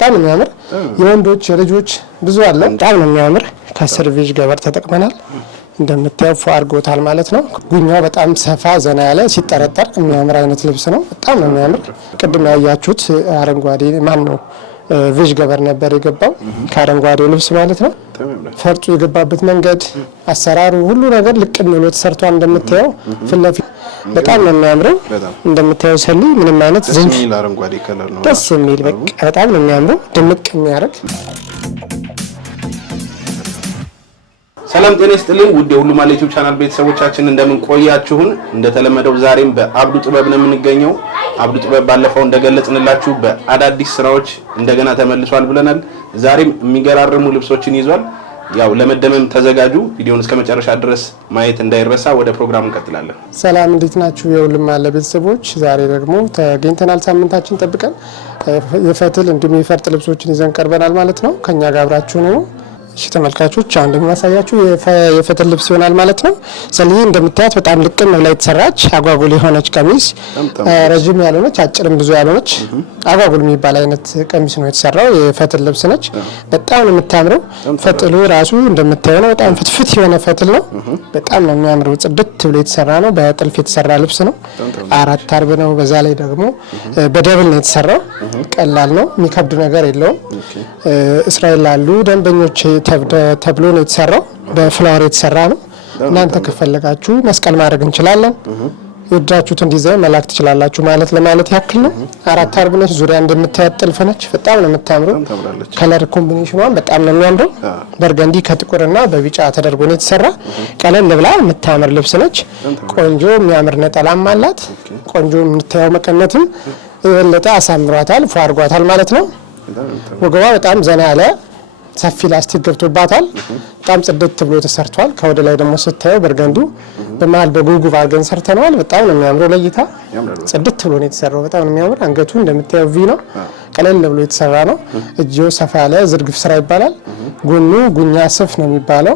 በጣም ነው የሚያምር። የወንዶች የልጆች ብዙ አለ። በጣም ነው የሚያምር። ከስር ቬጅ ገበር ተጠቅመናል። እንደምታዩ አድርጎታል ማለት ነው። ጉኛው በጣም ሰፋ ዘና ያለ ሲጠረጠር የሚያምር አይነት ልብስ ነው። በጣም ነው የሚያምር። ቅድም ያያችሁት አረንጓዴ ማን ነው ቬጅ ገበር ነበር የገባው ከአረንጓዴው ልብስ ማለት ነው። ፈርጡ የገባበት መንገድ አሰራሩ ሁሉ ነገር ልቅም ብሎ ተሰርቷል። እንደምታዩ ፍለፊት በጣም ነው የሚያምረው። እንደምታዩ ሰሊ ምንም አይነት ዝንፍ አረንጓዴ ከለር ነው ደስ የሚል በቃ በጣም ነው የሚያምረው ድምቅ የሚያደርግ። ሰላም ጤና ይስጥልኝ ውድ የሁሉ ማለት ዩቲዩብ ቻናል ቤተሰቦቻችን እንደምን ቆያችሁን? እንደተለመደው ዛሬም በአብዱ ጥበብ ነው የምንገኘው። አብዱ ጥበብ ባለፈው እንደገለጽንላችሁ በአዳዲስ ስራዎች እንደገና ተመልሷል ብለናል። ዛሬም የሚገራርሙ ልብሶችን ይዟል። ያው ለመደመም ተዘጋጁ። ቪዲዮውን እስከመጨረሻ ድረስ ማየት እንዳይረሳ። ወደ ፕሮግራሙ እንቀጥላለን። ሰላም እንዴት ናችሁ የሁሉ ማለት ቤተሰቦች? ዛሬ ደግሞ ተገኝተናል። ሳምንታችን ጠብቀን የፈትል እንዲሁም የፈርጥ ልብሶችን ይዘን ቀርበናል ማለት ነው። ከኛ ጋር አብራችሁ ነው። እሺ ተመልካቾች አሁን ደግሞ ማሳያችሁ የፈትል ልብስ ይሆናል ማለት ነው። ሰልይ እንደምታያት በጣም ልቅም ብላ የተሰራች አጓጉል የሆነች ቀሚስ፣ ረጅም ያልሆነች አጭርም ብዙ ያልሆነች አጓጉል የሚባል አይነት ቀሚስ ነው የተሰራው። የፈትል ልብስ ነች። በጣም ነው የምታምረው። ፈትሉ ራሱ እንደምታየው ነው። በጣም ፍትፍት የሆነ ፈትል ነው። በጣም ነው የሚያምረው። ጽድት ብሎ የተሰራ ነው። በጥልፍ የተሰራ ልብስ ነው። 4 አርብ ነው። በዛ ላይ ደግሞ በደብል ነው የተሰራው። ቀላል ነው። የሚከብድ ነገር የለውም። እስራኤል ላሉ ደንበኞች ተብሎ ነው የተሰራው። በፍላወር የተሰራ ነው። እናንተ ከፈለጋችሁ መስቀል ማድረግ እንችላለን። የወዳችሁትን ዲዛይን መላክ ትችላላችሁ ማለት ያክል ነው። 4 አርብ ነች። ዙሪያ እንደምታያት ጥልፍ ነች። በጣም ነው የምታምረው። ከለር ኮምቢኔሽኗን በጣም ነው የሚያምረው። በርገንዲ ከጥቁርና በቢጫ ተደርጎ ነው የተሰራ። ቀለል ብላ የምታምር ልብስ ነች። ቆንጆ የሚያምር ነጠላም አላት። ቆንጆ የምታየው መቀነትም የበለጠ አሳምሯታል፣ ፏርጓታል ማለት ነው። ወገቧ በጣም ዘና ያለ ሰፊ ላስቲክ ገብቶባታል። በጣም ጽድት ብሎ ተሰርቷል። ከወደ ላይ ደግሞ ስታየው በርገንዱ በመሃል በጉጉብ አድርገን ሰርተነዋል። በጣም ነው የሚያምረው። ለይታ ጽድት ብሎ ነው የተሰራው። በጣም ነው የሚያምር። አንገቱ እንደምታየው ቪ ነው። ቀለል ብሎ የተሰራ ነው። እጅው ሰፋ ያለ ዝርግፍ ስራ ይባላል። ጎኑ ጉኛ ስፍ ነው የሚባለው።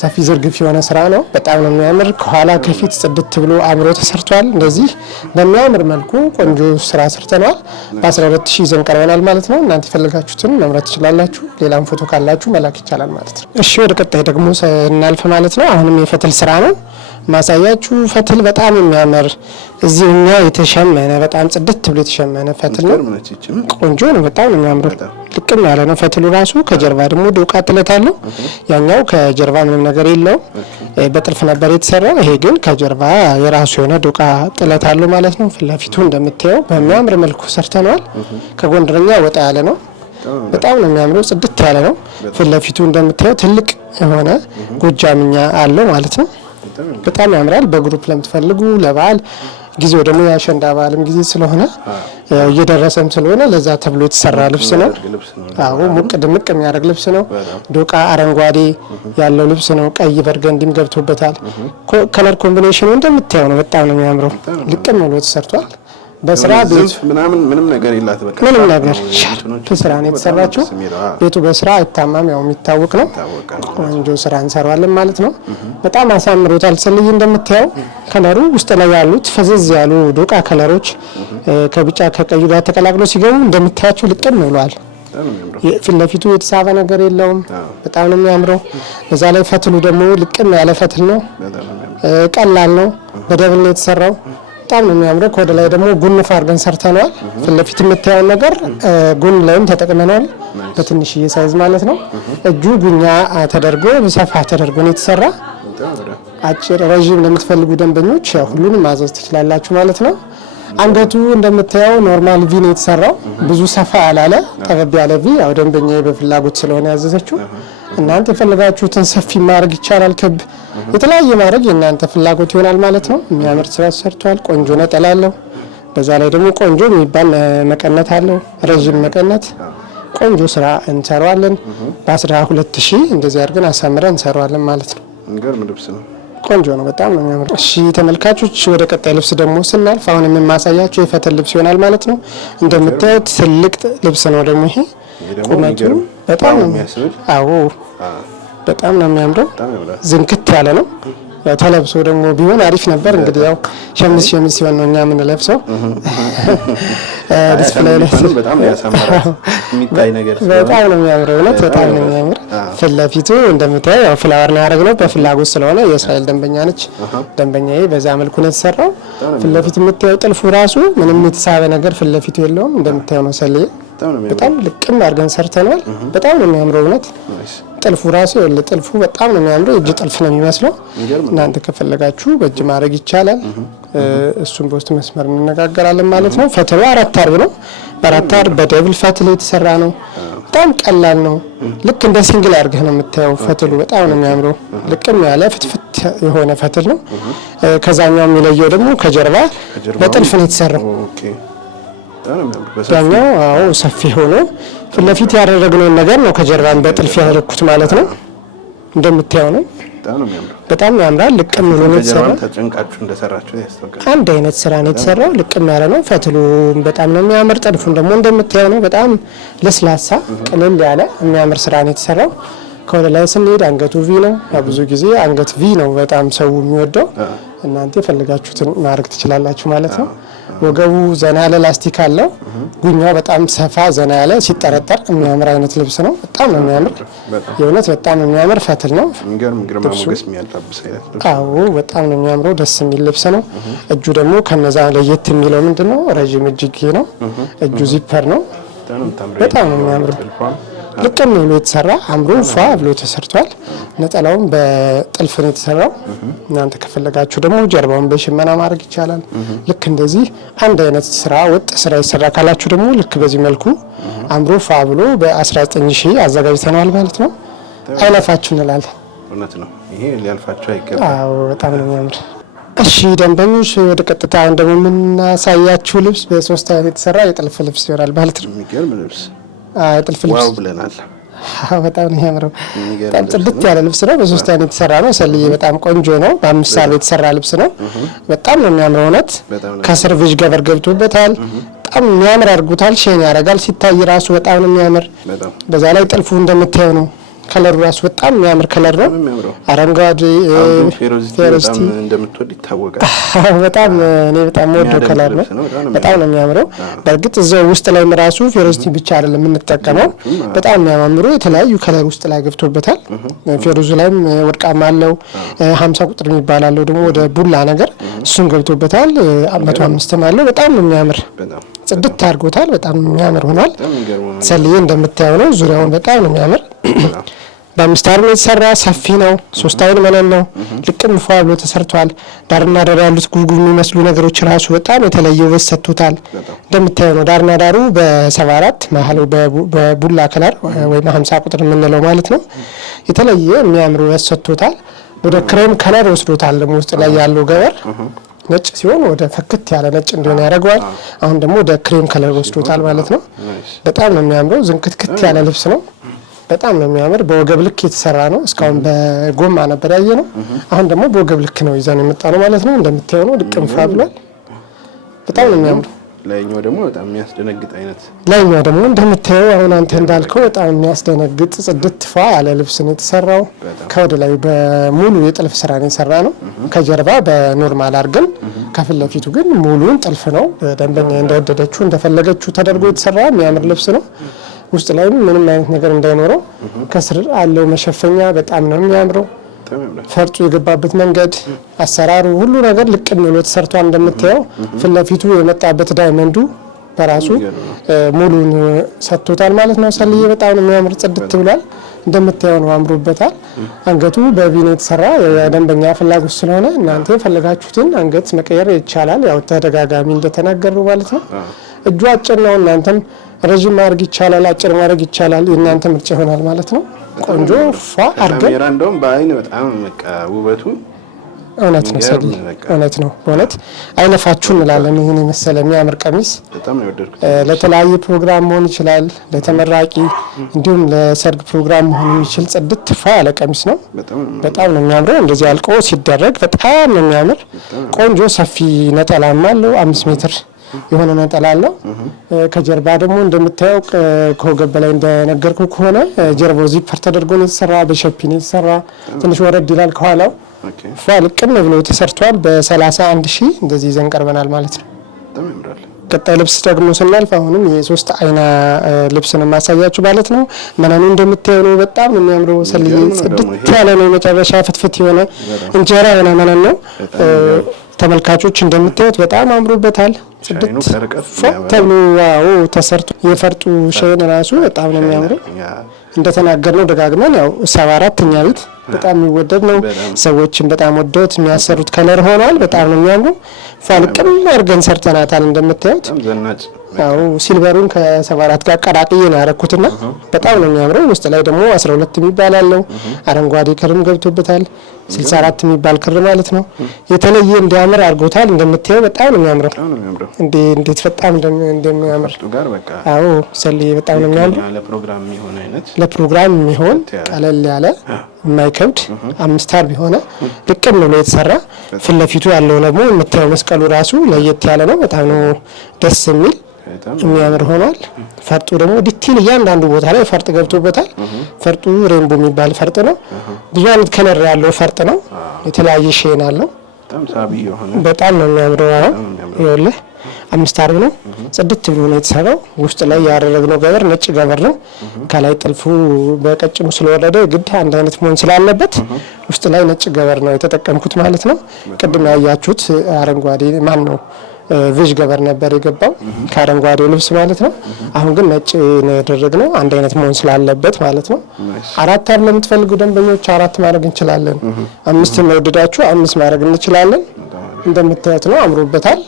ሰፊ ዝርግፍ የሆነ ስራ ነው። በጣም ነው የሚያምር። ከኋላ ከፊት ጽድት ብሎ አምሮ ተሰርቷል። እንደዚህ በሚያምር መልኩ ቆንጆ ስራ ሰርተናል። በ12000 ይዘን ቀርበናል ማለት ነው። እናንተ የፈለጋችሁትን መምረጥ ትችላላችሁ። ሌላም ፎቶ ካላችሁ መላክ ይቻላል ማለት ነው። እሺ ወደ ቀጣይ ደግሞ እናልፍ ማለት ነው። አሁንም የፈትል ስራ ነው ማሳያችሁ። ፈትል በጣም የሚያምር እዚህኛው የተሸመነ በጣም ጽድት ብሎ የተሸመነ ፈትል ነው። ቆንጆ ነው። በጣም ነው የሚያምረው። ልቅም ያለ ነው ፈትሉ ራሱ። ከጀርባ ደግሞ ዶቃ ጥለት አለው። ያኛው ከጀርባ ምንም ነገር የለውም። በጥልፍ ነበር የተሰራው። ይሄ ግን ከጀርባ የራሱ የሆነ ዶቃ ጥለት አለው ማለት ነው። ፊትለፊቱ እንደምታየው በሚያምር መልኩ ሰርተናል። ከጎንደረኛ ወጣ ያለ ነው። በጣም ነው የሚያምረው። ጽድት ያለ ነው። ፊትለፊቱ እንደምታየው ትልቅ የሆነ ጎጃምኛ አለው ማለት ነው። በጣም ያምራል። በግሩፕ ለምትፈልጉ ለበዓል ጊዜው ደግሞ የአሸንዳ በዓልም ጊዜ ስለሆነ እየደረሰም ስለሆነ ለዛ ተብሎ የተሰራ ልብስ ነው። አዎ ሙቅ ድምቅ የሚያደርግ ልብስ ነው። ዶቃ አረንጓዴ ያለው ልብስ ነው። ቀይ በርገንዲም ገብቶበታል። ከለር ኮምቢኔሽኑ እንደምታየው ነው። በጣም ነው የሚያምረው። ልቅም ብሎ ተሰርቷል። በስራ ቤት ምንም ነገር ይላት በቃ ምንም ነገር ሻርፕ ስራ ነው የተሰራችው። ቤቱ በስራ አይታማም፣ ያው የሚታወቅ ነው። ቆንጆ ስራ እንሰራዋለን ማለት ነው። በጣም አሳምሮታል። ሰልይ እንደምታየው ከለሩ ውስጥ ላይ ያሉት ፈዘዝ ያሉ ዶቃ ከለሮች ከቢጫ ከቀዩ ጋር ተቀላቅሎ ሲገቡ እንደምታያቸው ልቅም ብሏል። ፊት ለፊቱ የተሳበ ነገር የለውም። በጣም ነው የሚያምረው። በዛ ላይ ፈትሉ ደግሞ ልቅም ያለ ፈትል ነው። ቀላል ነው። በደብል ነው የተሰራው። በጣም ነው የሚያምረው። ከወደ ላይ ደግሞ ጉንፍ አድርገን ሰርተናል። ፊት ለፊት የምታየው ነገር ጉን ላይም ተጠቅመናል። በትንሽዬ ሳይዝ ማለት ነው። እጁ ጉኛ ተደርጎ ሰፋ ተደርጎ ነው የተሰራ። አጭር ረዥም ለምትፈልጉ ደንበኞች ሁሉንም ማዘዝ ትችላላችሁ ማለት ነው። አንገቱ እንደምታየው ኖርማል ቪ ነው የተሰራው። ብዙ ሰፋ ያላለ ጠበብ ያለ ቪ ያው ደንበኛ በፍላጎት ስለሆነ ያዘዘችው። እናንተ የፈለጋችሁትን ሰፊ ማድረግ ይቻላል። ክብ የተለያየ ማድረግ የእናንተ ፍላጎት ይሆናል ማለት ነው። የሚያምር ስራ ሰርቷል። ቆንጆ ነጠላ አለው። በዛ ላይ ደግሞ ቆንጆ የሚባል መቀነት አለው። ረጅም መቀነት ቆንጆ ስራ እንሰራዋለን። በ12000 እንደዚህ አድርገን አሳምረን እንሰራዋለን ማለት ነው። እንገርም ልብስ ነው። ቆንጆ ነው። በጣም ነው የሚያምር። እሺ ተመልካቾች ወደ ቀጣይ ልብስ ደግሞ ስናልፍ አሁን የማሳያችሁ የፈትል ልብስ ይሆናል ማለት ነው። እንደምታዩት ትልቅ ልብስ ነው ደግሞ ይሄ ቁመቱ በጣም ነው የሚያስብል። አዎ በጣም ነው የሚያምረው። ዝንክት ያለ ነው። ያው ተለብሶ ደግሞ ቢሆን አሪፍ ነበር። እንግዲህ ያው ሸሚዝ ሲሆን ነው እኛ የምንለብሰው። ዲስፕሌይ ላይ በጣም ያሳምራል። የሚታይ ነገር በጣም ነው የሚያምረው። እውነት በጣም ነው የሚያምር። ፊት ለፊቱ እንደምታየው ያው ፍላወር ነው ያደረግነው በፍላጎት ስለሆነ የእስራኤል ደንበኛ ነች። ደንበኛዬ በዛ መልኩ ነው የተሰራው። ፊት ለፊት የምታየው ጥልፉ ራሱ ምንም የተሳበ ነገር ፊት ለፊቱ የለውም። እንደምታየው ነው ሰልዬ በጣም ልቅም አድርገን ሰርተናል። በጣም ነው የሚያምረው እውነት። ጥልፉ ራሱ ጥልፉ በጣም ነው የሚያምረው። እጅ ጥልፍ ነው የሚመስለው። እናንተ ከፈለጋችሁ በእጅ ማድረግ ይቻላል። እሱን በውስጥ መስመር እንነጋገራለን ማለት ነው። ፈትሉ 4 አርብ ነው። በ4 አርብ በደብል ፈትል የተሰራ ነው። በጣም ቀላል ነው። ልክ እንደ ሲንግል አድርገህ ነው የምታየው። ፈትሉ በጣም ነው የሚያምረው። ልቅም ያለ ፍትፍት የሆነ ፈትል ነው። ከዛኛው የሚለየው ደግሞ ከጀርባ በጥልፍ ነው የተሰራው። ዳኛው ሰፊ ሆኖ ፊት ለፊት ያደረግነውን ነገር ነው ከጀርባን በጥልፍ ያደረኩት ማለት ነው። እንደምታየው ነው። በጣም ያምራል። ልቅም ብሎ ነው የተሰራው። ተጨንቃችሁ እንደሰራችሁ ያስተካክላል። አንድ አይነት ስራ ነው የተሰራው። ልቅም ያለ ነው። ፈትሉ በጣም ነው የሚያምር። ጥልፉን ደግሞ እንደምታየው ነው። በጣም ለስላሳ ቅልል ያለ የሚያምር ስራ ነው የተሰራው። ከወደ ላይ ስንሄድ አንገቱ ቪ ነው። ብዙ ጊዜ አንገት ቪ ነው በጣም ሰው የሚወደው። እናንተ የፈለጋችሁትን ማድረግ ትችላላችሁ ማለት ነው። ወገቡ ዘና ያለ ላስቲክ አለው። ጉኛው በጣም ሰፋ ዘና ያለ ሲጠረጠር የሚያምር አይነት ልብስ ነው። በጣም ነው የሚያምር። የእውነት በጣም የሚያምር ፈትል ነው። ግርማ ሞገስ የሚያላብስ አይነት ልብስ። በጣም ነው የሚያምረው። ደስ የሚል ልብስ ነው። እጁ ደግሞ ከነዛ ለየት የሚለው ምንድነው? ረጅም እጅጌ ነው። እጁ ዚፐር ነው። በጣም ነው የሚያምረው። ልቅም ብሎ የተሰራ አምሮ ፏ ብሎ ተሰርቷል። ነጠላውም በጥልፍ ነው የተሰራው። እናንተ ከፈለጋችሁ ደግሞ ጀርባውን በሽመና ማድረግ ይቻላል። ልክ እንደዚህ አንድ አይነት ስራ ወጥ ስራ ይሰራ ካላችሁ ደግሞ ልክ በዚህ መልኩ አምሮ ፏ ብሎ በ19000 አዘጋጅተናል ማለት ነው። አይለፋችሁ እንላለን። እውነት ነው። ይሄ ሊያልፋችሁ አይገባም። በጣም ነው የሚያምር። እሺ ደንበኞች፣ ወደ ቀጥታ ደግሞ የምናሳያችሁ ልብስ በ3 አይነት የተሰራ የጥልፍ ልብስ ይሆናል ማለት ነው። የሚገርም ልብስ ጥልፍ ልብስ ዋው ብለናል። በጣም ነው የሚያምረው። በጣም ጽድት ያለ ልብስ ነው። በ3 አይነት የተሰራ ነው። ሰልዬ በጣም ቆንጆ ነው። በ5 አርብ የተሰራ ልብስ ነው። በጣም ነው የሚያምረው እውነት። ከስር ቪዥ ገበር ገብቶበታል። በጣም የሚያምር አድርጎታል። ሼን ያደርጋል ሲታይ ራሱ በጣም ነው የሚያምር። በዛ ላይ ጥልፉ እንደምታየው ነው። ከለሩ ራሱ በጣም የሚያምር ከለር ነው። አረንጓዴ ፌሮስቲ እንደምትወድ ይታወቃል። በጣም እኔ በጣም ወደው ከለር ነው። በጣም ነው የሚያምረው። በእርግጥ እዛው ውስጥ ላይ ራሱ ፌሮስቲ ብቻ አይደለም የምንጠቀመው። በጣም የሚያማምሩ የተለያዩ ከለር ውስጥ ላይ ገብቶበታል። ፌሮዙ ላይም ወርቃማ አለው። 50 ቁጥር የሚባል አለው ደግሞ ወደ ቡላ ነገር እሱም ገብቶበታል። 105 አለው። በጣም ነው የሚያምር። ጽድት አድርጎታል። በጣም የሚያምር ሆኗል። ሰልዬ እንደምታየው ነው። ዙሪያውን በጣም ነው የሚያምር። በ5 አርብ የተሰራ ሰፊ ነው። 3 አይን መነን ነው። ልቅም ፏ ብሎ ተሰርቷል። ዳርና ዳር ያሉት ጉልጉል የሚመስሉ ነገሮች ራሱ በጣም የተለየ ውበት ሰጥቶታል። እንደምታየው ነው። ዳርና ዳሩ በ74 መሀል በቡላ ከለር ወይም 50 ቁጥር የምንለው ማለት ነው። የተለየ የሚያምር ውበት ሰጥቶታል። ወደ ክሬም ከለር ወስዶታል። ደግሞ ውስጥ ላይ ያለው ገበር ነጭ ሲሆን ወደ ፈክት ያለ ነጭ እንዲሆን ያደርገዋል። አሁን ደግሞ ወደ ክሬም ከለር ወስዶታል ማለት ነው። በጣም ነው የሚያምረው። ዝንክትክት ያለ ልብስ ነው። በጣም ነው የሚያምር። በወገብ ልክ የተሰራ ነው። እስካሁን በጎማ ነበር ያየ ነው። አሁን ደግሞ በወገብ ልክ ነው ይዘን የመጣ ነው ማለት ነው። እንደምታየው ነው። ልቅም ፋ ብሏል። በጣም ነው የሚያምር። ላይኛው ደግሞ በጣም የሚያስደነግጥ አይነት ላይኛው ደግሞ እንደምታየው አሁን አንተ እንዳልከው በጣም የሚያስደነግጥ ጽድት ፋ ያለ ልብስ ነው የተሰራው። ከወደ ላይ በሙሉ የጥልፍ ስራ ነው የሰራ ነው። ከጀርባ በኖርማል አድርገን ከፊት ለፊቱ ግን ሙሉን ጥልፍ ነው። ደንበኛ እንደወደደችው እንደፈለገችው ተደርጎ የተሰራ የሚያምር ልብስ ነው። ውስጥ ላይም ምንም አይነት ነገር እንዳይኖረው ከስር አለው መሸፈኛ በጣም ነው የሚያምረው። ፈርጡ የገባበት መንገድ አሰራሩ ሁሉ ነገር ልቅም ብሎ ተሰርቷል። እንደምታየው ፊት ለፊቱ የመጣበት ዳይመንዱ በራሱ ሙሉን ሰጥቶታል ማለት ነው። ሰልዬ በጣም ነው የሚያምር። ጽድት ብሏል። እንደምታየው ነው። አምሮበታል። አንገቱ በቪኔ የተሰራ የደንበኛ ፍላጎት ስለሆነ እናንተ የፈለጋችሁትን አንገት መቀየር ይቻላል። ያው ተደጋጋሚ እንደተናገሩ ማለት ነው። እጁ አጭር ነው። እናንተም ረጅም ማድረግ ይቻላል፣ አጭር ማድረግ ይቻላል። የእናንተ ምርጫ ይሆናል ማለት ነው። ቆንጆ ፏ አድርገን ካሜራ እንደውም በአይን በጣም በቃ ውበቱ እውነት ነው። ሰሊ እውነት ነው። በእውነት አይለፋችሁ እንላለን። ይሄን የመሰለ የሚያምር ቀሚስ በጣም ነው የወደድኩት። ለተለያየ ፕሮግራም መሆን ይችላል፣ ለተመራቂ እንዲሁም ለሰርግ ፕሮግራም መሆን የሚችል ጽድት ፏ ያለ ቀሚስ ነው። በጣም ነው የሚያምረው። እንደዚህ አልቆ ሲደረግ በጣም ነው የሚያምር። ቆንጆ ሰፊ ነጠላማ አለው። 5 ሜትር የሆነ ነጠላ አለው። ከጀርባ ደግሞ እንደምታየው ከወገብ በላይ እንደነገርኩ ከሆነ ጀርባው ዚፐር ተደርጎ ነው የተሰራ። በሸፒ ነው የተሰራ። ትንሽ ወረድ ይላል ከኋላው ፋልቅም ብሎ ተሰርቷል። በ31000 እንደዚህ ይዘን ቀርበናል ማለት ነው። በጣም ያምራል። ቀጣይ ልብስ ደግሞ ስናልፍ አሁንም የሶስት አይና ልብስ ነው ማሳያችሁ ማለት ነው። መነኑ እንደምታዩ በጣም የሚያምረው ሰልዬ ጽድት ያለ ነው። መጨረሻ ፍትፍት የሆነ እንጀራ የሆነ መነን ነው። ተመልካቾች እንደምታዩት በጣም አምሮበታል። ጽድት ተብሎ ዋው ተሰርቶ የፈርጡ ሸን ራሱ በጣም ነው የሚያምረው። እንደተናገርነው ደጋግመን ያው 74ኛ ቤት በጣም የሚወደድ ነው። ሰዎችን በጣም ወደውት የሚያሰሩት ከለር ሆኗል። በጣም ነው የሚያምረው። ፋልቅም አድርገን ሰርተናታል እንደምታዩት። አው ሲልቨሩን ከ74 ጋር ቀራቅዬ ነው ያረኩትና በጣም ነው የሚያምረው። ውስጥ ላይ ደግሞ 12 የሚባል አለው። አረንጓዴ ክርም ገብቶበታል። 64 የሚባል ክር ማለት ነው። የተለየ እንዲያምር አድርጎታል። እንደምታዩ በጣም ነው የሚያምረው። እንዴት በጣም እንደሚያምር አው ሰልዬ በጣም ነው የሚያምረው። ለፕሮግራም የሚሆን ቀለል ያለ የማይከብድ 5 አርብ የሆነ ልቅም ብሎ የተሰራ ፊት ለፊቱ ያለው ደግሞ የምታየው መስቀሉ ራሱ ለየት ያለ ነው። በጣም ነው ደስ የሚል የሚያምር ሆኗል። ፈርጡ ደግሞ ዲቴል እያንዳንዱ ቦታ ላይ ፈርጥ ገብቶበታል። ፈርጡ ሬንቦ የሚባል ፈርጥ ነው። ብዙ አይነት ከለር ያለው ፈርጥ ነው። የተለያየ ሼን አለው። በጣም ነው የሚያምረው። ይኸውልህ 5 አርብ ነው። ጽድት ብሎ ነው የተሰራው። ውስጥ ላይ ያደረግነው ገበር ነጭ ገበር ነው። ከላይ ጥልፉ በቀጭኑ ስለወረደ ግድ አንድ አይነት መሆን ስላለበት ውስጥ ላይ ነጭ ገበር ነው የተጠቀምኩት ማለት ነው። ቅድም ያያችሁት አረንጓዴ ማን ነው ቬጅ ገበር ነበር የገባው ከአረንጓዴው ልብስ ማለት ነው። አሁን ግን ነጭ ነው ያደረግነው አንድ አይነት መሆን ስላለበት ማለት ነው። 4 አርብ ለምትፈልጉ ደንበኞች 4 ማድረግ እንችላለን። 5 ለወደዳችሁ 5 ማድረግ እንችላለን። እንደምታዩት ነው አምሮበታል።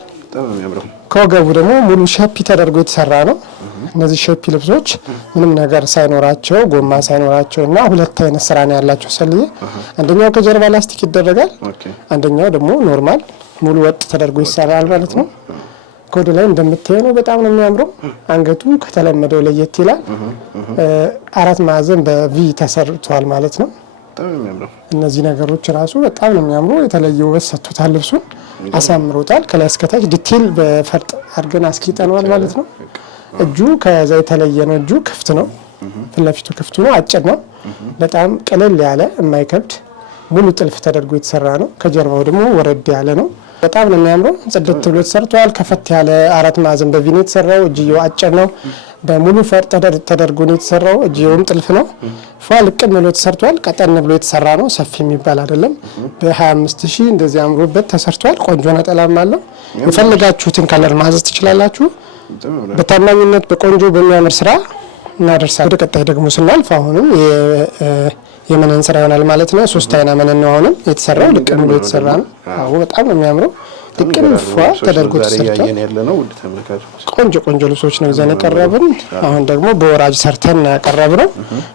ከወገቡ ደግሞ ሙሉ ሸፒ ተደርጎ የተሰራ ነው። እነዚህ ሸፒ ልብሶች ምንም ነገር ሳይኖራቸው ጎማ ሳይኖራቸውና ሁለት አይነት ስራ ነው ያላቸው ሰልዬ። አንደኛው ከጀርባ ላስቲክ ይደረጋል። አንደኛው ደግሞ ኖርማል ሙሉ ወጥ ተደርጎ ይሰራል ማለት ነው። ኮድ ላይ እንደምታዩ ነው በጣም ነው የሚያምረው። አንገቱ ከተለመደው ለየት ይላል። 4 ማዕዘን በቪ ተሰርቷል ማለት ነው። እነዚህ ነገሮች ራሱ በጣም ነው የሚያምሩ። የተለየ ውበት ሰጥቶታል። ልብሱን አሳምሮታል። ከላይ እስከታች ዲቴል በፈርጥ አድርገን አስኪጠነዋል ማለት ነው። እጁ ከዛ የተለየ ነው። እጁ ክፍት ነው። ፊት ለፊቱ ክፍቱ ነው። አጭር ነው። በጣም ቀለል ያለ የማይከብድ ሙሉ ጥልፍ ተደርጎ የተሰራ ነው። ከጀርባው ደግሞ ወረድ ያለ ነው። በጣም ነው የሚያምረው። ጽድት ብሎ ተሰርቷል። ከፈት ያለ 4 ማዕዘን በቪ ነው የተሰራው። እጅየው አጭር ነው። በሙሉ ፈርጥ ተደርጎ ነው የተሰራው። እጅየውም ጥልፍ ነው። ፋልቅም ብሎ ተሰርቷል። ቀጠን ብሎ የተሰራ ነው። ሰፊ የሚባል አይደለም። በ25000 እንደዚህ አምሮበት ተሰርቷል። ቆንጆ ነጠላም አለው። የፈለጋችሁትን ከለር ማዘዝ ትችላላችሁ። በታማኝነት በቆንጆ በሚያምር ስራ እናደርሳለን። ወደ ቀጣይ ደግሞ ስናልፍ አሁንም የመነን ስራ ይሆናል ማለት ነው። 3 አይና መነን ነው አሁንም የተሰራው። ልቅም ብሎ የተሰራ ነው። አዎ በጣም ነው የሚያምረው። ልቅም ፏ ተደርጎ ተሰርቷል። ቆንጆ ልብሶች ነው ይዘን የቀረብን። አሁን ደግሞ በወራጅ ሰርተን ያቀረብነው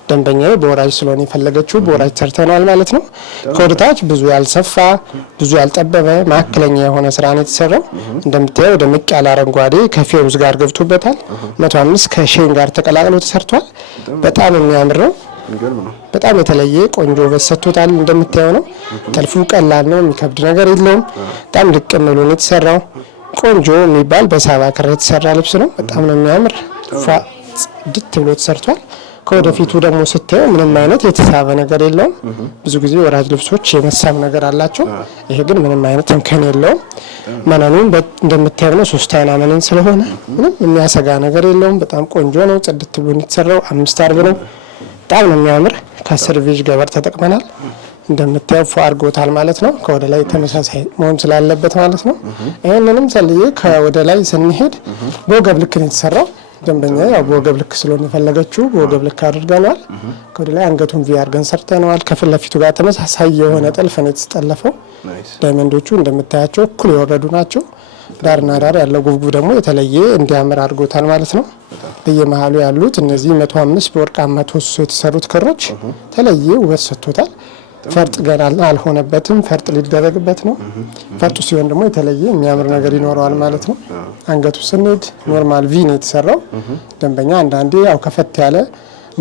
ደንበኛዬ በወራጅ ስለሆነ የፈለገችው በወራጅ ሰርተናል ማለት ነው። ከወደታች ብዙ ያልሰፋ ብዙ ያልጠበበ መካከለኛ የሆነ ስራ ነው የተሰራው። እንደምታየው ደምቅ ያለ አረንጓዴ ከፌሩዝ ጋር ገብቶበታል። 105 ከሼን ጋር ተቀላቅሎ ተሰርቷል። በጣም የሚያምር ነው። በጣም የተለየ ቆንጆ ውበት ሰጥቶታል። እንደምታየው ነው። ጥልፉ ቀላል ነው። የሚከብድ ነገር የለውም። በጣም ልቅም ብሎ ነው የተሰራው። ቆንጆ የሚባል በሳባ ክር የተሰራ ልብስ ነው። በጣም ነው የሚያምር። ድት ብሎ ተሰርቷል። ከወደፊቱ ደግሞ ስታየው ምንም አይነት የተሳበ ነገር የለውም። ብዙ ጊዜ ወራጅ ልብሶች የመሳብ ነገር አላቸው። ይሄ ግን ምንም አይነት እንከን የለውም። መነኑን እንደምታየው ነው። 3 አይና መነን ስለሆነ ምንም የሚያሰጋ ነገር የለውም። በጣም ቆንጆ ነው። ጽድት ብሎ ነው የተሰራው። 5 አርብ ነው። በጣም ነው የሚያምር። ከ10 ቬጅ ገበር ተጠቅመናል። እንደምታየው ፏ አድርጎታል ማለት ነው። ከወደ ላይ ተመሳሳይ መሆን ስላለበት ማለት ነው። ይሄንንም ሰልዬ ከወደ ላይ ስንሄድ በወገብ ልክ ነው የተሰራው። ደንበኛ ያው በወገብ ልክ ስለሆነ የፈለገችው በወገብ ልክ አድርገናል። ከወደ ላይ አንገቱን ቪ አድርገን ሰርተነዋል። ከፊት ለፊቱ ጋር ተመሳሳይ የሆነ ጥልፍ ነው የተጠለፈው። ዳይመንዶቹ እንደምታያቸው እኩል የወረዱ ናቸው። ዳርና ዳር ያለው ጉብጉብ ደግሞ የተለየ እንዲያምር አድርጎታል ማለት ነው። በየመሃሉ ያሉት እነዚህ 105 በወርቃማ ተወስሶ የተሰሩት ክሮች የተለየ ውበት ሰጥቶታል። ፈርጥ ገና አልሆነበትም። ፈርጥ ሊደረግበት ነው። ፈርጡ ሲሆን ደግሞ የተለየ የሚያምር ነገር ይኖረዋል ማለት ነው። አንገቱ ስንሄድ ኖርማል ቪ ነው የተሰራው። ደንበኛ አንዳንዴ ያው ከፈት ያለ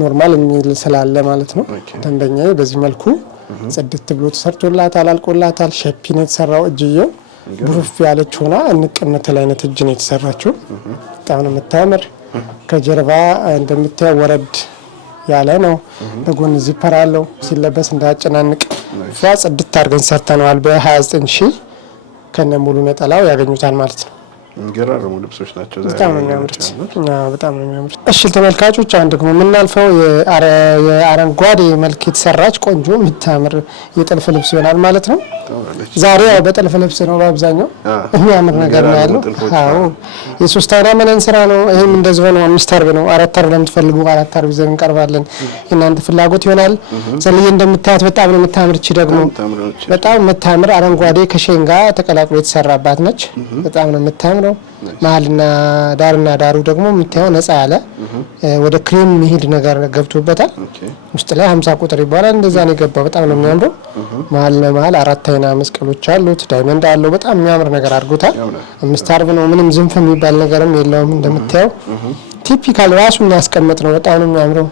ኖርማል የሚል ስላለ ማለት ነው። ደንበኛዬ በዚህ መልኩ ጽድት ብሎ ተሰርቶላታል፣ አልቆላታል። ሸፒ ነው የተሰራው። እጅየው ቡፍ ያለች ሆና እንቅምትል አይነት እጅ ነው የተሰራችው። በጣም ነው የምታምር። ከጀርባ እንደምታየው ወረድ ያለ ነው። በጎን ዚፐር አለው። ሲለበስ እንዳያጨናንቅ ጽድት አድርገን ሰርተነዋል። በ29 ሺህ ከነ ሙሉ ነጠላው ያገኙታል ማለት ነው። ገራረሙ ልብሶች ናቸው። በጣም ነው የሚያምሩት። በጣም ነው የሚያምሩት። እሺ ተመልካቾች አሁን ደግሞ የምናልፈው የአረንጓዴ መልክ የተሰራች ቆንጆ የምታምር የጥልፍ ልብስ ይሆናል ማለት ነው። ዛሬ ያው በጥልፍ ልብስ ነው በአብዛኛው የሚያምር ነገር ነው ያለው። አዎ የሶስት አይና መነን ስራ ነው። ይሄም እንደዚህ ሆኖ 5 አርብ ነው። 4 አርብ ለምትፈልጉ 4 አርብ ይዘን እንቀርባለን። የእናንተ ፍላጎት ይሆናል። ዘልዬ እንደምታዩት በጣም ነው የምታምር። እቺ ደግሞ በጣም የምታምር አረንጓዴ ከሸን ጋር ተቀላቅሎ የተሰራባት ነች። በጣም ነው የምታምረው። መሀልና ዳርና ዳሩ ደግሞ የምታየው ነፃ ያለ ወደ ክሬም መሄድ ነገር ገብቶበታል። ውስጥ ላይ 50 ቁጥር ይባላል። እንደዛ ነው የገባው። በጣም ነው የሚያምረው። መሀል ለመሀል 4 አይና መስቀሎች አሉት። ዳይመንድ አለው። በጣም የሚያምር ነገር አድርጎታል። 5 አርብ ነው። ምንም ዝንፍ የሚባል ነገርም የለውም። እንደምታየው ቲፒካል ራሱ የሚያስቀምጥ ነው። በጣም ነው የሚያምረው።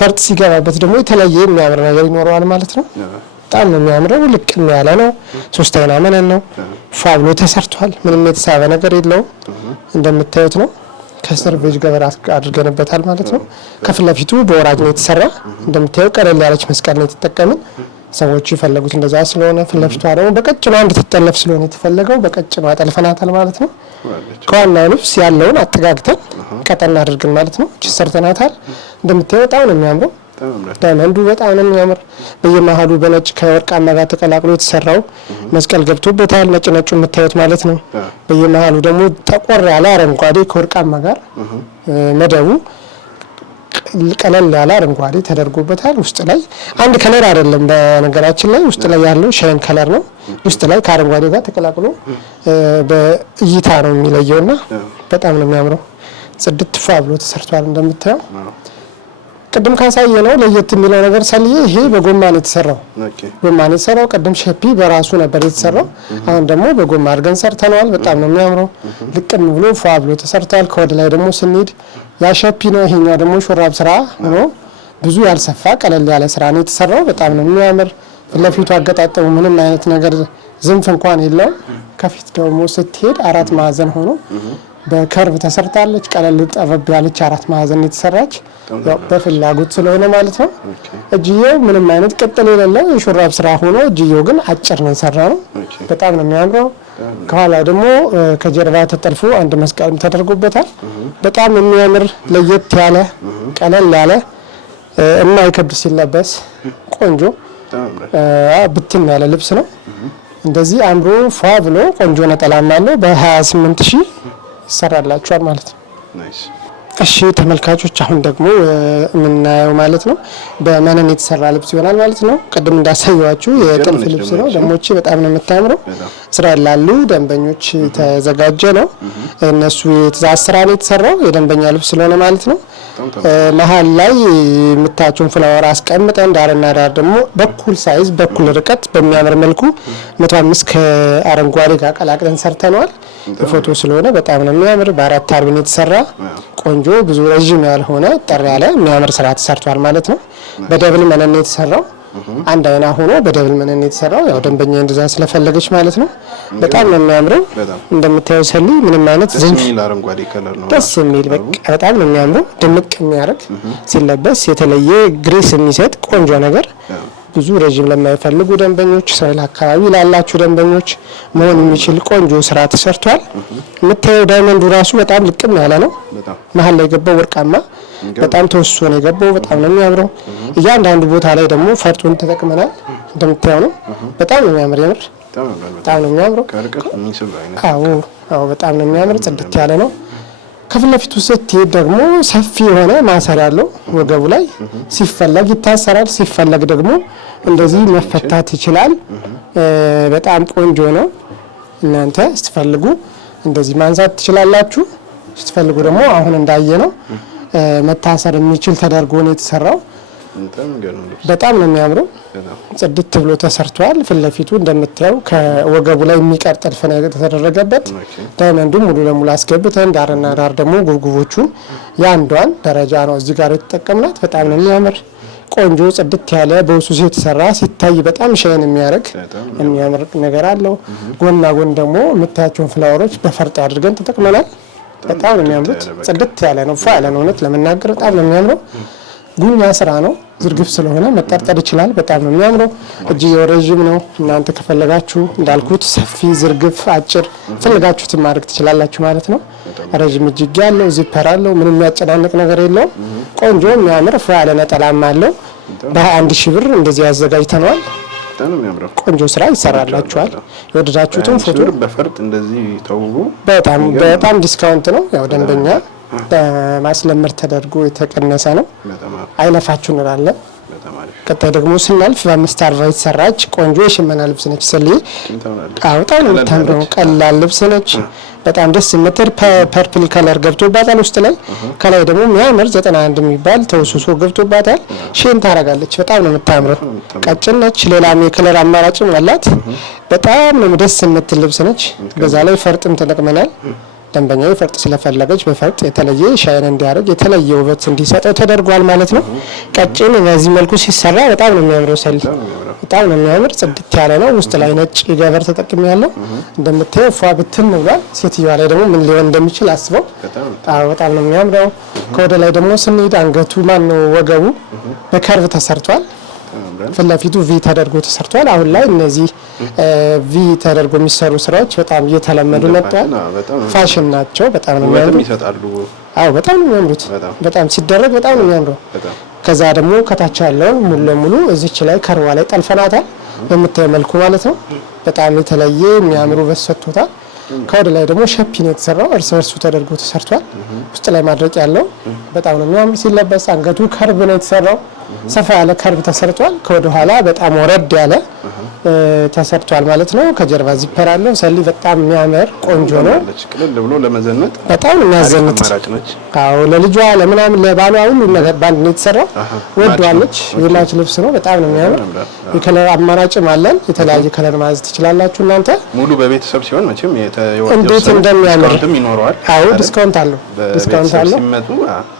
ፈርጥ ሲገባበት ደግሞ የተለየ የሚያምር ነገር ይኖረዋል ማለት ነው። በጣም ነው የሚያምረው። ልቅም ያለ ነው። 3 አይና መነን ነው። ፋብሎ ተሰርቷል። ምንም የተሳበ ነገር የለውም። እንደምታዩት ነው። ከስር ቬጅ ገበር አድርገንበታል ማለት ነው። ከፊት ለፊቱ በወራጅ ነው የተሰራ። እንደምታየው ቀለል ያለች መስቀል ነው የተጠቀምን። ሰዎች ይፈልጉት እንደዛ ስለሆነ ፊት ለፊቷ ደግሞ በቀጭኗ እንድትጠለፍ ስለሆነ የተፈለገው በቀጭኗ አጠልፈናታል ማለት ነው። ከዋናው ልብስ ያለውን አጠጋግተን ቀጠን አድርገን ማለት ነው ሰርተናታል። እንደምታየው በጣም ነው የሚያምረው። ዳይመንዱ በጣም ነው የሚያምር። በየመሃሉ በነጭ ከወርቃማ ጋር ተቀላቅሎ የተሰራው መስቀል ገብቶበታል። ነጭ ነጩ የምታዩት ማለት ነው። በየመሃሉ ደግሞ ጠቆር ያለ አረንጓዴ ከወርቃማ ጋር መደቡ ቀለል ያለ አረንጓዴ ተደርጎበታል። ውስጥ ላይ አንድ ከለር አይደለም፣ በነገራችን ላይ ውስጥ ላይ ያለው ሻይን ከለር ነው። ውስጥ ላይ ከአረንጓዴ ጋር ተቀላቅሎ በእይታ ነው የሚለየውና በጣም ነው የሚያምረው። ጽድት ፏ ብሎ ተሰርቷል እንደምታየው። ቅድም ካሳየ ነው ለየት የሚለው ነገር ሰልዬ ይሄ በጎማ ነው የተሰራው። ጎማ ነው የተሰራው። ቅድም ሸፒ በራሱ ነበር የተሰራው። አሁን ደግሞ በጎማ አድርገን ሰርተናል። በጣም ነው የሚያምረው። ልቅም ብሎ ፏ ብሎ ተሰርቷል። ከወደ ላይ ደግሞ ስንሄድ ያ ሸፒ ነው። ይሄኛው ደግሞ ሹራብ ስራ ሆኖ ብዙ ያልሰፋ ቀለል ያለ ስራ ነው የተሰራው። በጣም ነው የሚያምር። ለፊቱ አገጣጠሙ ምንም አይነት ነገር ዝንፍ እንኳን የለውም። ከፊት ደግሞ ስትሄድ 4 ማዕዘን ሆኖ በከርቭ ተሰርታለች። ቀለል ጠበብ ያለች 4 ማዕዘን የተሰራች ያው በፍላጎት ስለሆነ ማለት ነው። እጅየው ምንም አይነት ቅጥል የሌለው የሹራብ ስራ ሆኖ እጅየው ግን አጭር ነው የሰራው። በጣም ነው የሚያምረው። ከኋላ ደግሞ ከጀርባ ተጠልፎ አንድ መስቀልም ተደርጎበታል። በጣም የሚያምር ለየት ያለ ቀለል ያለ የማይከብድ ሲለበስ ቆንጆ ብትን ያለ ልብስ ነው። እንደዚህ አምሮ ፏ ብሎ ቆንጆ ነጠላም አለው። በ28 ሺህ ይሰራላችኋል ማለት ነው። እሺ ተመልካቾች አሁን ደግሞ የምናየው ማለት ነው በመነን የተሰራ ልብስ ይሆናል ማለት ነው። ቅድም እንዳሳየዋችሁ የጥልፍ ልብስ ነው። ደሞቼ በጣም ነው የምታምረው። እስራኤል ላሉ ደንበኞች ተዘጋጀ ነው። እነሱ የትእዛዝ ስራ ነው የተሰራው የደንበኛ ልብስ ስለሆነ ማለት ነው። መሀል ላይ የምታዩን ፍላወር አስቀምጠን ዳርና ዳር ደግሞ በኩል ሳይዝ በኩል ርቀት በሚያምር መልኩ 105 ከአረንጓዴ ጋር ቀላቅለን ሰርተነዋል። ፎቶ ስለሆነ በጣም ነው የሚያምር። በ4 አርብ ነው የተሰራ ቆንጆ ብዙ ረጅም ያልሆነ ጠር ያለ የሚያምር ስራ ተሰርቷል ማለት ነው። በደብል መነን ነው የተሰራው። አንድ አይና ሆኖ በደብል መነን ነው የተሰራው። ያው ደንበኛ እንደዛ ስለፈለገች ማለት ነው። በጣም ነው የሚያምረው። እንደምታየው ሰሊ ምንም አይነት ዝንፍ አረንጓዴ ከለር ነው። ደስ የሚል በቃ በጣም ነው የሚያምረው። ድምቅ የሚያደርግ ሲለበስ የተለየ ግሬስ የሚሰጥ ቆንጆ ነገር ብዙ ረጅም ለማይፈልጉ ደንበኞች እስራኤል አካባቢ ላላችሁ ደንበኞች መሆን የሚችል ቆንጆ ስራ ተሰርቷል። የምታየው ዳይመንዱ ራሱ በጣም ልቅም ያለ ነው። መሀል ላይ የገባው ወርቃማ በጣም ተወስሶ ነው የገባው። በጣም ነው የሚያምረው። እያንዳንዱ ቦታ ላይ ደግሞ ፈርጡን ተጠቅመናል። እንደምታየው ነው። በጣም ነው የሚያምር። የምር በጣም ነው የሚያምረው። አዎ በጣም ነው የሚያምር። ጽድት ያለ ነው። ከፊት ለፊቱ ስትሄድ ደግሞ ሰፊ የሆነ ማሰሪያ አለው። ወገቡ ላይ ሲፈለግ ይታሰራል፣ ሲፈለግ ደግሞ እንደዚህ መፈታት ይችላል። በጣም ቆንጆ ነው። እናንተ ስትፈልጉ እንደዚህ ማንሳት ትችላላችሁ። ስትፈልጉ ደግሞ አሁን እንዳየ ነው መታሰር የሚችል ተደርጎ ነው የተሰራው። በጣም ነው የሚያምረው። ጽድት ብሎ ተሰርቷል። ፊት ለፊቱ እንደምታየው ከወገቡ ላይ የሚቀር ጥልፍ ነገር ተደረገበት። ዳይመንዱ ሙሉ ለሙሉ አስገብተን ዳርና ዳር ደግሞ ጉብጉቦቹን የአንዷን ደረጃ ነው እዚህ ጋር የተጠቀምናት። በጣም ነው የሚያምር ቆንጆ ጽድት ያለ በውሱስ የተሰራ ሲታይ በጣም ሻይን የሚያምር ነገር አለው። ጎንና ጎን ደግሞ የምታያቸውን ፍላወሮች በፈርጥ አድርገን ተጠቅመናል። በጣም ነው የሚያምሩት። ጽድት ያለ ነው፣ ፏ ያለ ነው። እውነት ለመናገር በጣም ነው የሚያምረው። ጉኛ ስራ ነው። ዝርግፍ ስለሆነ መጠርጠር ይችላል። በጣም ነው የሚያምረው። እጅየው ረጅም ነው። እናንተ ከፈለጋችሁ እንዳልኩት ሰፊ፣ ዝርግፍ፣ አጭር ፈልጋችሁትን ማድረግ ትችላላችሁ ማለት ነው። ረጅም እጅጌ ያለው ዚፐር አለው። ምንም የሚያጨናንቅ ነገር የለውም። ቆንጆ የሚያምር ፏ ያለ ነጠላም አለው። በ21 ሺህ ብር እንደዚህ ያዘጋጅተነዋል። ቆንጆ ስራ ይሰራላችኋል። የወደዳችሁትን ፎቶ በፈርጥ እንደዚህ ተውቡ በጣም ዲስካውንት ነው። ያው ደንበኛ በማስለመር ተደርጎ የተቀነሰ ነው። አይለፋችሁ እንላለን። ቀጣይ ደግሞ ስናልፍ በ540 የተሰራች ቆንጆ የሽመና ልብስ ነች። ሰልዬ በጣም የምታምረው ቀላል ልብስ ነች። በጣም ደስ የምትል ፐርፕል ከለር ገብቶባታል ውስጥ ላይ። ከላይ ደግሞ የሚያምር 91 የሚባል ተውስሶ ገብቶባታል። ሼን ታረጋለች። በጣም ነው የምታምረው። ቀጭን ነች። ሌላም የከለር አማራጭም አላት። በጣም ነው ደስ የምትል ልብስ ነች። በዛ ላይ ፈርጥም ተጠቅመናል። ደንበኛው ፈርጥ ስለፈለገች በፈርጥ የተለየ ሻይን እንዲያደርግ የተለየ ውበት እንዲሰጠው ተደርጓል ማለት ነው። ቀጭን በዚህ መልኩ ሲሰራ በጣም ነው የሚያምረው። ሰል በጣም ነው የሚያምር። ጽድት ያለ ነው። ውስጥ ላይ ነጭ ገበር ተጠቅሚ ያለው እንደምታየው ፏ ብትን ብሏል። ሴትዮዋ ላይ ደግሞ ምን ሊሆን እንደሚችል አስበው። በጣም ነው የሚያምረው። ከወደ ላይ ደግሞ ስንሄድ አንገቱ ነው ወገቡ በከርቭ ተሰርቷል። ፍለፊቱ ቪ ተደርጎ ተሰርቷል። አሁን ላይ እነዚህ ቪ ተደርጎ የሚሰሩ ስራዎች በጣም እየተለመዱ መጥተዋል። ፋሽን ናቸው። በጣም ነው የሚያምሩት። በጣም ነው የሚያምሩት። በጣም ሲደረግ በጣም ነው የሚያምረው። ከዛ ደግሞ ከታች ያለው ሙሉ ለሙሉ እዚች ላይ ከርዋ ላይ ጠልፈናታል በምታየው መልኩ ማለት ነው። በጣም የተለየ የሚያምሩ በሰጥቶታል። ከወደ ላይ ደግሞ ሸፒ ነው የተሰራው። እርስ በርሱ ተደርጎ ተሰርቷል። ውስጥ ላይ ማድረቅ ያለው በጣም ነው የሚያምር ሲለበስ። አንገቱ ከርብ ነው የተሰራው። ሰፋ ያለ ከርብ ተሰርቷል። ከወደ ኋላ በጣም ወረድ ያለ ተሰርቷል ማለት ነው። ከጀርባ ዚፐር አለው። ሰሊ በጣም የሚያምር ቆንጆ ነው። ቅልል ብሎ ለመዘነጥ በጣም የሚያዘንጥ አዎ፣ ለልጇ ለምናምን ለባሏ ሁሉ ነገር ባንድ ነው የተሰራው። ወዷለች። የላች ልብስ ነው። በጣም ነው የሚያምር። የከለር አማራጭም አለን። የተለያየ ከለር ማዘዝ ትችላላችሁ እናንተ። ሙሉ በቤተሰብ ሲሆን መቼም እንዴት እንደሚያምር ይኖረዋል። አዎ፣ ዲስካውንት አለው።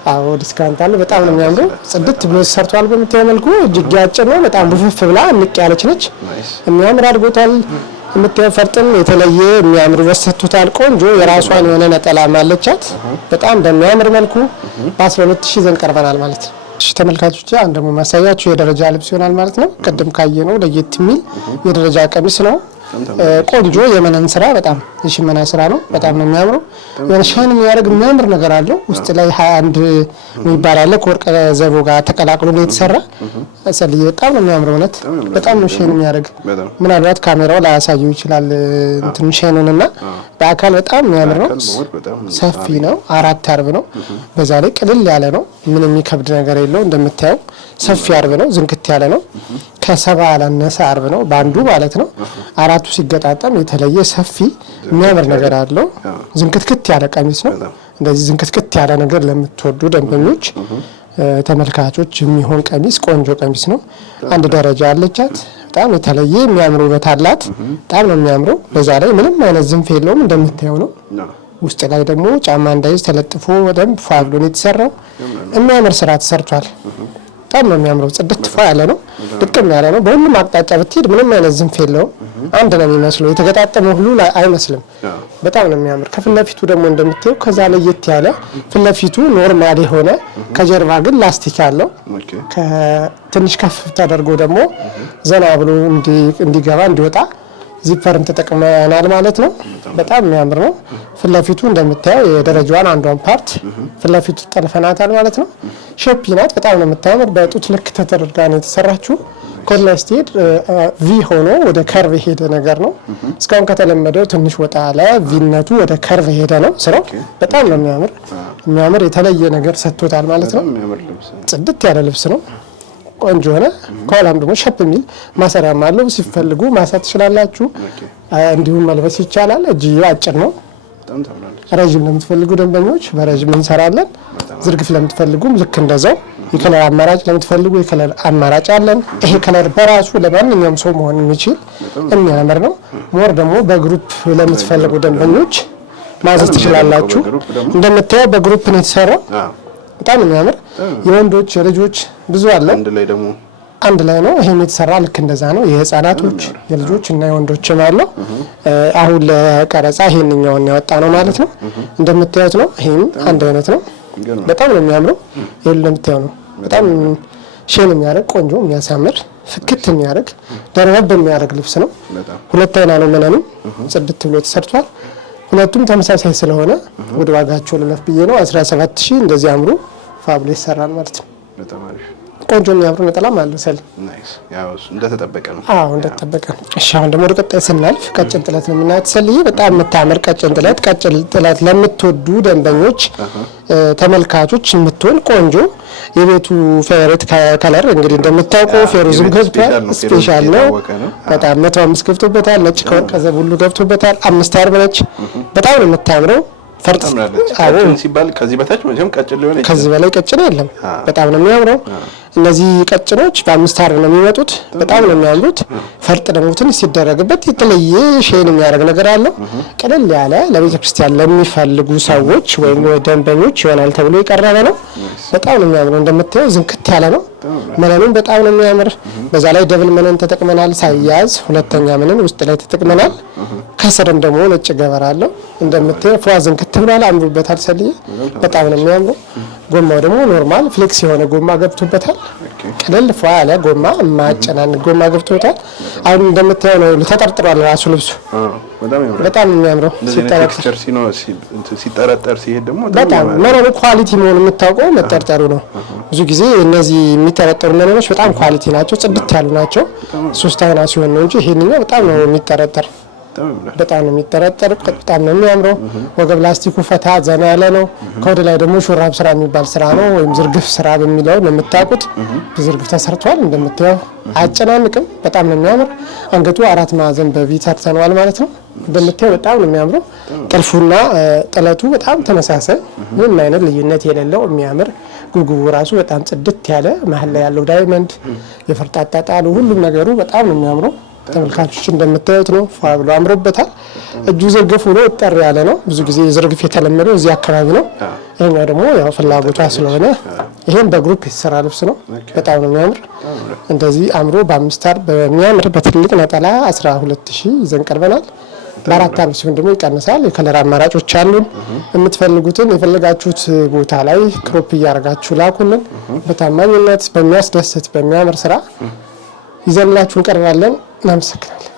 አዎ፣ ዲስካውንት አለው። በጣም ነው የሚያምረው። ጽድት ብሎ ተሰርቷል። በምታየው መልኩ እጅግ አጭር ነው። በጣም ቡፍፍ ብላ ንቅ ያለች ነች። የሚያምር አድርጎታል። የምታየው ፈርጥም የተለየ የሚያምር ወሰቱታል። ቆንጆ የራሷን የሆነ ነጠላ ማለቻት። በጣም በሚያምር መልኩ በ12000 ዘንድ ቀርበናል ማለት ነው። እሺ ተመልካቾች፣ አሁን ደግሞ ማሳያችሁ የደረጃ ልብስ ይሆናል ማለት ነው። ቅድም ካየነው ለየት የሚል የደረጃ ቀሚስ ነው። ቆንጆ የመነን ስራ በጣም የሽመና ስራ ነው። በጣም ነው የሚያምረው። የሆነ ሻይን የሚያደርግ የሚያምር ነገር አለው። ውስጥ ላይ 21 የሚባል አለ ከወርቅ ዘቦ ጋር ተቀላቅሎ ነው የተሰራ። ሰልዬ በጣም ነው የሚያምረው። እውነት በጣም ነው ሻይን የሚያደርግ። ምናልባት ካሜራው ላያሳየው ይችላል እንትን ሻይኑንና በአካል በጣም የሚያምር ነው። ሰፊ ነው። 4 አርብ ነው። በዛ ላይ ቅልል ያለ ነው። ምንም የሚከብድ ነገር የለው። እንደምታየው ሰፊ አርብ ነው። ዝንክት ያለ ነው። ከ70 ያላነሰ አርብ ነው ባንዱ ማለት ነው። አራቱ ሲገጣጠም የተለየ ሰፊ የሚያምር ነገር አለው። ዝንክትክት ያለ ቀሚስ ነው። እንደዚህ ዝንክትክት ያለ ነገር ለምትወዱ ደንበኞች ተመልካቾች የሚሆን ቀሚስ ቆንጆ ቀሚስ ነው። አንድ ደረጃ አለቻት። በጣም የተለየ የሚያምር ውበት አላት። በጣም ነው የሚያምረው። በዛ ላይ ምንም አይነት ዝንፍ የለውም እንደምታየው ነው። ውስጥ ላይ ደግሞ ጫማ እንዳይዝ ተለጥፎ በደንብ ፏ ብሎ ነው የተሰራው። የሚያምር ስራ ተሰርቷል። በጣም ነው የሚያምረው። ጽድት ፏ ያለ ነው። ድቅም ያለ ነው። በሁሉም አቅጣጫ ብትሄድ ምንም አይነት ዝንፍ የለውም። አንድ ነው የሚመስለው። የተገጣጠመ ሁሉ አይመስልም። በጣም ነው የሚያምር። ከፍለፊቱ ደግሞ እንደምታየው ከዛ ለየት ያለ ፍለፊቱ ኖርማል የሆነ ከጀርባ ግን ላስቲክ ያለው ትንሽ ከፍ ተደርጎ ደግሞ ዘና ብሎ እንዲገባ እንዲወጣ ዚፐርን ተጠቅመናል ማለት ነው። በጣም የሚያምር ነው። ፍለፊቱ እንደምታየው የደረጃዋን አንዷን ፓርት ፍለፊቱ ጠልፈናታል ማለት ነው። ሼፒ ናት። በጣም ነው የምታምር። በጡት ልክ ተደርጋ ነው የተሰራችው። ኮላስ ስትሄድ ቪ ሆኖ ወደ ከርቭ ሄደ ነገር ነው። እስካሁን ከተለመደው ትንሽ ወጣ ያለ ቪነቱ ወደ ከርቭ ሄደ ነው ስራው። በጣም ነው የሚያምር የተለየ ነገር ሰጥቶታል ማለት ነው። ጽድት ያለ ልብስ ነው። ቆንጆ ሆነ። ከኋላም ደግሞ ሸፕ የሚል ማሰሪያም አለው። ሲፈልጉ ማሰር ትችላላችሁ። እንዲሁም መልበስ ይቻላል። እጅዬው አጭር ነው። ረጅም ለምትፈልጉ ደንበኞች በረጅም እንሰራለን። ዝርግፍ ለምትፈልጉም ልክ እንደዛው። የከለር አማራጭ ለምትፈልጉ የከለር አማራጭ አለን። ይሄ ከለር በራሱ ለማንኛውም ሰው መሆን የሚችል የሚያምር ነው። ሞር ደግሞ በግሩፕ ለምትፈልጉ ደንበኞች ማዘዝ ትችላላችሁ። እንደምታየው በግሩፕ ነው የተሰራው። በጣም የሚያምር የወንዶች የልጆች ብዙ አለ። አንድ ላይ ነው ይሄም የተሰራ ልክ እንደዛ ነው። የህፃናቶች የልጆች እና የወንዶችም አለው። አሁን ለቀረጻ ይሄንኛውን ያወጣ ነው ማለት ነው። እንደምታዩት ነው። ይሄም አንድ አይነት ነው። በጣም ነው የሚያምረው። ይሄን እንደምታዩ ነው። በጣም ሼን የሚያደርግ ቆንጆ የሚያሳምር ፍክት የሚያደርግ ደረብ የሚያደርግ ልብስ ነው። ሁለት አይና ነው መነኑ ጽድት ብሎ ተሰርቷል። ሁለቱም ተመሳሳይ ስለሆነ ወደ ዋጋቸው ለለፍ ብዬ ነው 17000 እንደዚህ አምሮ ፋብሎ ይሰራል ማለት ነው። በጣም አሪፍ ቆንጆ የሚያምሩ ነጠላም አለ ሰል ናይስ ያው እንደተጠበቀ ነው። እንደተጠበቀ ነው። እሺ አሁን ደግሞ ወደ ቀጣይ ስናልፍ ቀጭን ጥለት ነው የምናያት ሰልዬ በጣም የምታምር ቀጭን ጥለት ለምትወዱ ደንበኞች ተመልካቾች የምትሆን ቆንጆ የቤቱ ፌቨሪት ከለር እንግዲህ እንደምታውቀው ፌሩዝም ገብቷል። ስፔሻል ነው በጣም 105 ገብቶበታል። ነጭ ከወርቅ ዘብ ሁሉ ገብቶበታል። 5 አርብ ነች። በጣም ነው የምታምረው። ፈርጥ ቀጭን ሲባል ከዚህ በታች መቼም ቀጭን ሊሆን ይችላል። ከዚህ በላይ ቀጭን የለም። በጣም ነው የሚያምረው። እነዚህ ቀጭኖች በ5 አርብ ነው የሚመጡት። በጣም ነው የሚያምሩት። ፈርጥ ደግሞ ትንሽ ሲደረግበት የተለየ ሼን የሚያደርግ ነገር አለው። ቀለል ያለ ለቤተ ክርስቲያን ለሚፈልጉ ሰዎች ወይም ደንበኞች ይሆናል ተብሎ የቀረበ ነው። በጣም ነው የሚያምረው። እንደምታየው ዝንክት ያለ ነው። መነኑም በጣም ነው የሚያምር። በዛ ላይ ደብል መነን ተጠቅመናል። ሳያዝ ሁለተኛ መነን ውስጥ ላይ ተጠቅመናል። ከስርም ደግሞ ነጭ ገበር አለው። እንደምታየው ፏ ዝንክት ብሏል። አምሮበታል ሰልዬ በጣም ነው የሚያምረው። ጎማው ደግሞ ኖርማል ፍሌክስ የሆነ ጎማ ገብቶበታል። ቀለል ፏ ያለ ጎማ ማጨናነቅ ጎማ ገብቶታል። አሁን እንደምታየው ነው ተጠርጥሯል ራሱ ልብሱ በጣም የሚያምረው ሲጠረጠር ሲሄድ ደግሞ በጣም መነኑ ኳሊቲ መሆኑን የምታውቀው መጠርጠሩ ነው። ብዙ ጊዜ እነዚህ የሚጠረጠሩ መነኖች በጣም ኳሊቲ ናቸው፣ ጽድት ያሉ ናቸው። 3 አይና ሲሆን ነው እንጂ ይሄንኛው በጣም ነው የሚጠረጠር። በጣም ነው የሚጠረጠር። በጣም ነው የሚያምረው። ወገብ ላስቲኩ ፈታ ዘና ያለ ነው። ከወደ ላይ ደግሞ ሹራብ ስራ የሚባል ስራ ነው ወይም ዝርግፍ ስራ በሚለው ነው የምታውቁት። ዝርግፍ ተሰርቷል። እንደምታየው አያጨናንቅም። በጣም ነው የሚያምር። አንገቱ 4 ማዕዘን በቪ ሰርተነዋል ማለት ነው። እንደምታየው በጣም ነው የሚያምረው። ጥልፉና ጥለቱ በጣም ተመሳሳይ ምንም አይነት ልዩነት የሌለው የሚያምር ጉጉቡ ራሱ በጣም ጽድት ያለ መሀል ላይ ያለው ዳይመንድ የፈርጥ አጣጣሉ ሁሉም ነገሩ በጣም ነው የሚያምረው። ተመልካቾች እንደምታዩት ነው ፋብሎ አምሮበታል። እጁ ዝርግፍ ሆኖ እጠር ያለ ነው። ብዙ ጊዜ ዝርግፍ የተለመደው እዚህ አካባቢ ነው። ይሄኛው ደግሞ ያው ፍላጎቷ ስለሆነ ይሄን በግሩፕ የተሰራ ልብስ ነው። በጣም ነው የሚያምር። እንደዚህ አምሮ በ5 አርብ በሚያምር በትልቅ ነጠላ 12000 ይዘን ቀርበናል። በ4 አርብ ሲሆን ደግሞ ይቀንሳል። የከለር አማራጮች አሉን። የምትፈልጉትን የፈለጋችሁት ቦታ ላይ ክሮፕ እያደረጋችሁ ላኩልን። በታማኝነት በሚያስደስት በሚያምር ስራ ይዘንላችሁ እንቀርባለን። እናመሰግናለን።